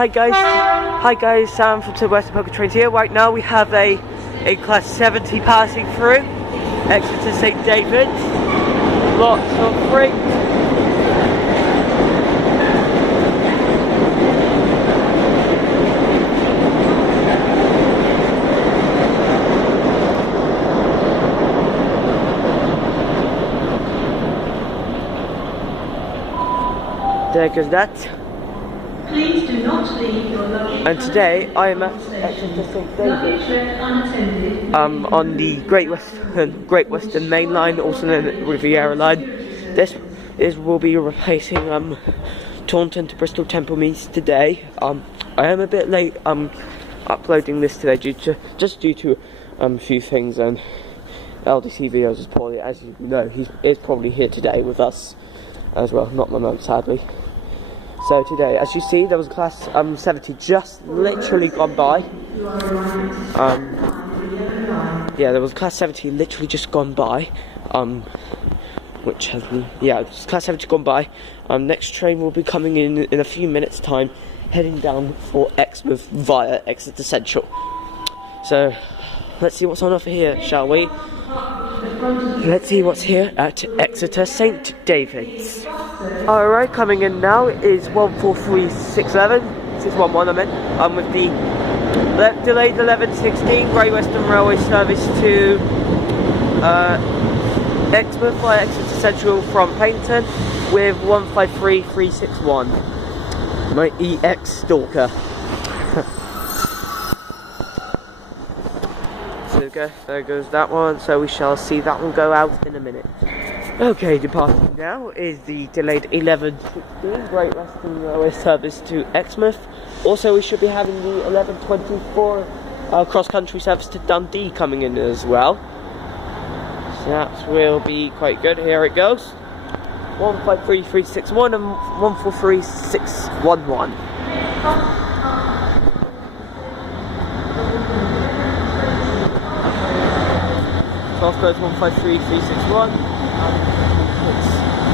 Hi guys, Sam from Western Poker Trains here. Right now we have a class 70 passing through Exeter St. David's. Lots of freight. There goes that. Please do not leave your luggage. And today I am at Exeter St. David's. On the Great Western Main Line, also known as Riviera Line. This will be replacing Taunton to Bristol Temple Meads today. I am a bit late uploading this today due to a few things, and LDC videos is probably, as you know, he is probably here today with us as well, not my mum sadly. So today, as you see, there was class 70 just literally gone by. Yeah, there was class 70 literally just gone by. Which has been, yeah, class 70 gone by. Next train will be coming in a few minutes' time, heading down for Exmouth via Exeter Central. So let's see what's on offer here, shall we? Let's see what's here at Exeter St. David's. Alright, coming in now is 143611, 611 I meant, with the delayed 1116 Great Western Railway service to Exmouth via Exeter Central from Taunton with 153361. My EX stalker. There goes that one, so we shall see that one go out in a minute. Okay, departing now is the delayed 1116 Great Western Railway service to Exmouth. Also, we should be having the 1124 cross-country service to Dundee coming in as well. So that will be quite good. Here it goes. 153361 and 143611. Cross codes 153361 and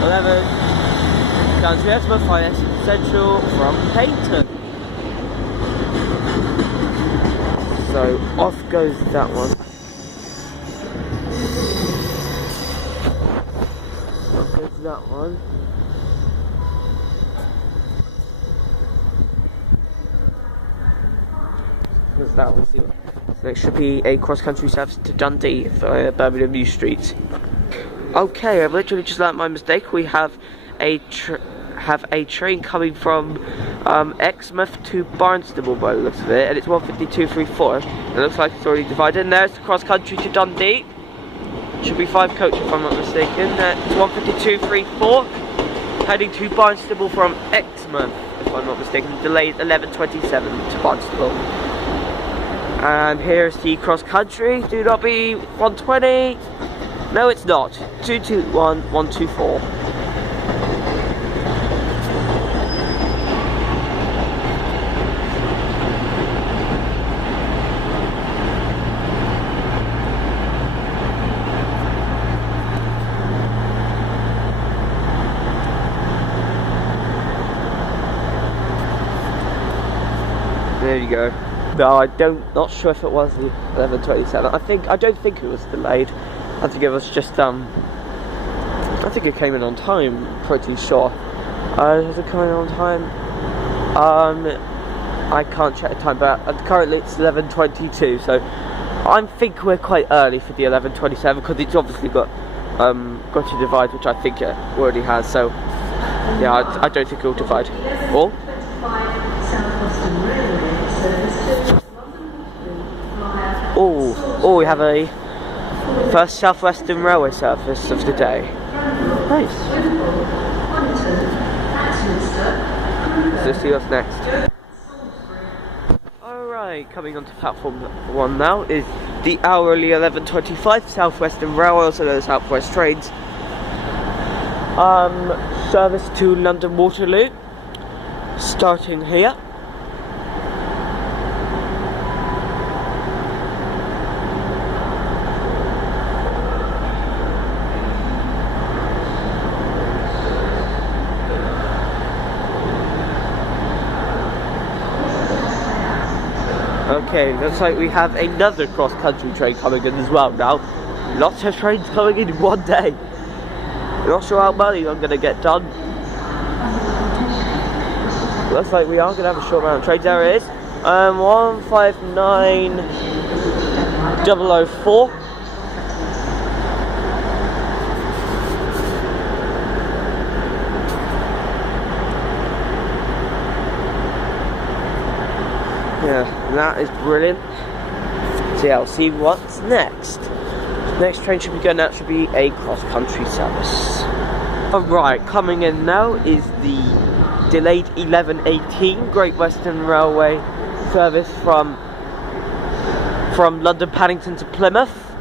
11 down to Exmouth via Exeter Central from Taunton. So off goes that one. Off goes that one. What's that one? See what? So it should be a cross-country service to Dundee via Birmingham New Street. Okay, I've literally just learnt my mistake. We have a train coming from Exmouth to Barnstable by the looks of it, and it's 15234. It looks like it's already divided. And there's the cross-country to Dundee. Should be 5 coach if I'm not mistaken. It's 15234, heading to Barnstable from Exmouth, if I'm not mistaken. Delayed 1127 to Barnstable. And here's the cross country. Do not be 120. No, it's not. 221 124. There you go. No, not sure if it was the 1127. I don't think it was delayed. I think it was just I think it came in on time. Pretty sure. Is it coming on time? I can't check the time, but currently it's 11:22. So I think we're quite early for the 11:27 because it's obviously got to divide, which I think it already has. So yeah, I don't think it will divide. Or? Oh, we have a first South Western Railway service of the day. Nice. Let's see what's next. Alright, coming onto platform 1 now is the hourly 1125 South Western Railway, also known as South West Trains. Service to London Waterloo. Starting here. Okay, looks like we have another cross-country train coming in as well now. Lots of trains coming in one day. Not sure how many I'm going to get done. Looks like we are going to have a short amount of trains. There it is. 159004. Yeah, that is brilliant. So yeah, I'll see what's next. Next train should be going out, should be a cross-country service. Alright, coming in now is the delayed 1118 Great Western Railway service from London Paddington to Plymouth,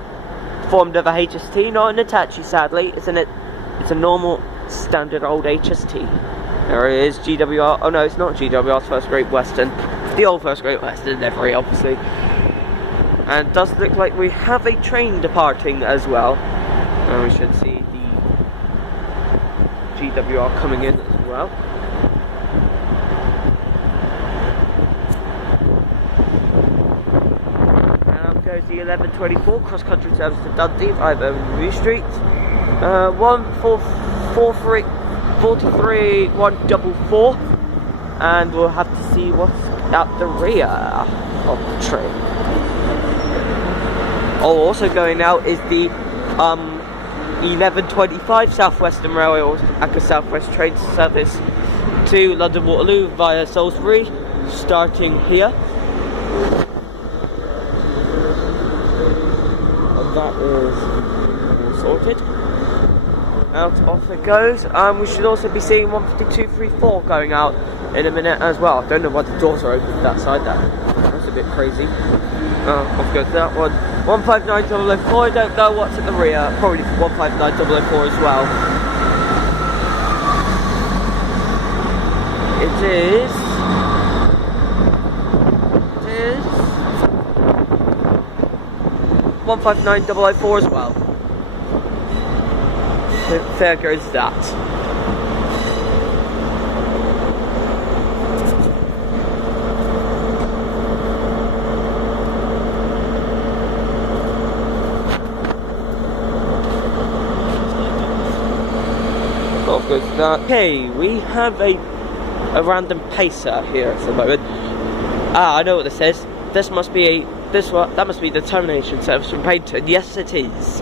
formed of a HST, not an Hitachi sadly, it's a normal standard old HST. There it is, GWR, oh no it's not GWR's First Great Western, the old First Great Western livery obviously. And it does look like we have a train departing as well, and we should see the GWR coming in as well. Goes the 1124 cross-country service to Dundee via Birmingham Street. 144 and we'll have to see what's at the rear of the train. Also going out is the 1125 South Western Railway or ACA South West train service to London Waterloo via Salisbury, starting here. That is all sorted. Out off it goes. We should also be seeing 15234 going out in a minute as well. I don't know why the doors are open that side. That's a bit crazy. Off goes that one. 159004. I don't know what's at the rear. Probably 159004 as well. It is 159004 as well. There goes that. Off goes that. Okay, we have a random pacer here at the moment. I know what this is. This must be that must be the termination service from Taunton. Yes, it is.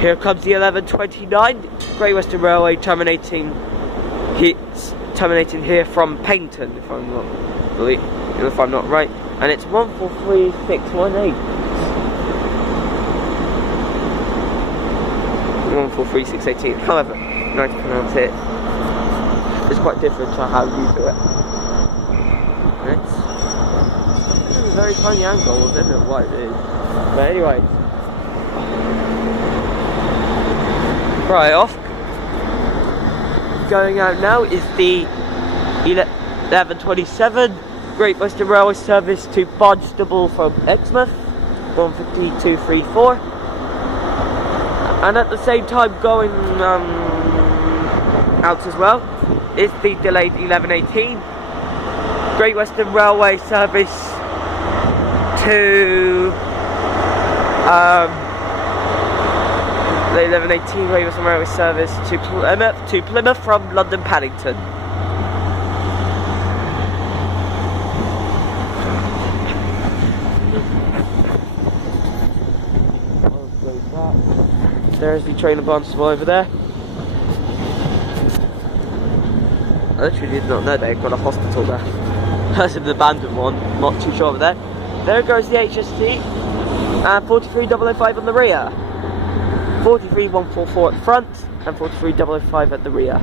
Here comes the 1129 Great Western Railway terminating here from Taunton, if I'm not right, and it's 143618. 143618. However, nice to pronounce it. It's quite different to how you do it. It's a very funny angle, I don't know what it is. But anyway. Right, off. Going out now is the 1127 Great Western Railway service to Barnstable from Exmouth, 15234. And at the same time going out as well is the delayed 1118 Great Western Railway service to the 1118 Great Western Railway service to Plymouth from London Paddington. There's the train of Barnstable over there. I literally did not know they've got a hospital there. That's an abandoned one, not too sure over there. There goes the HST, and 43005 on the rear. 43144 at the front, and 43005 at the rear.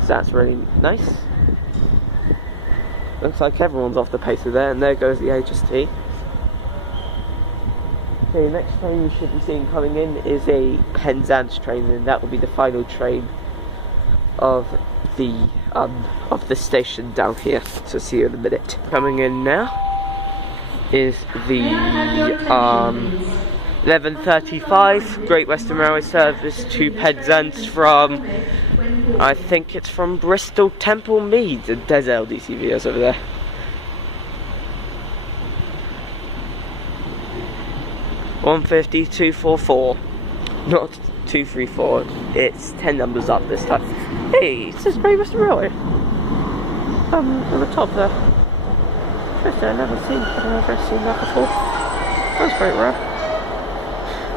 So that's really nice. Looks like everyone's off the pacer there, and there goes the HST. Okay, the next train you should be seeing coming in is a Penzance train, and that will be the final train of the station down here. So see you in a minute. Coming in now is the 1135 Great Western Railway service to Penzance from, I think it's from Bristol Temple Meads, and there's LDC videos over there. 150, 244. Not 234. It's 10 numbers up this time. Hey, it says Great Western Railway. On the top there. I've never seen that before. That's very rare.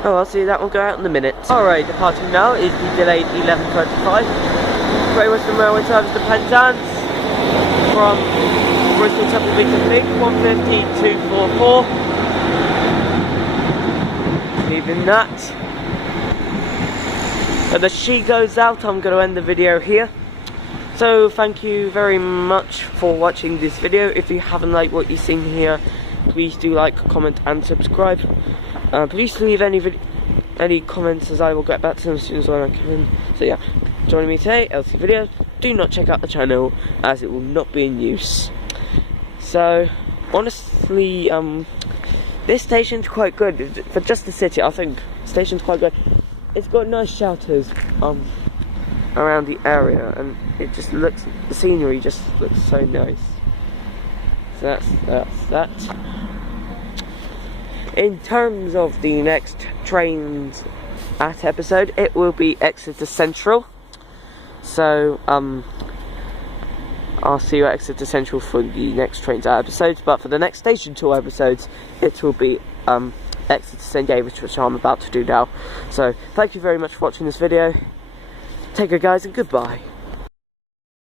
Oh, I'll see that will go out in a minute. Alright, departing now is the delayed 11:35. Great Western Railway service to Penzance from Bristol Temple Beacon Link, 150, 244. Leaving that. But the sheet goes out, I'm going to end the video here. So thank you very much for watching this video. If you haven't liked what you've seen here, please do like, comment and subscribe. Please leave any comments, as I will get back to them as soon as I can. So yeah, joining me today, LC Videos. Do not check out the channel as it will not be in use. So honestly, this station's quite good for just the city. I think the station's quite good. It's got nice shelters around the area, and it just looks, the scenery just looks so nice. So that's that. In terms of the next trains at episode, it will be Exeter Central. So I'll see you at Exeter Central for the next trains at episodes, but for the next station tour episodes, it will be Exeter St David's, which I'm about to do now. So thank you very much for watching this video. Take care guys, and goodbye.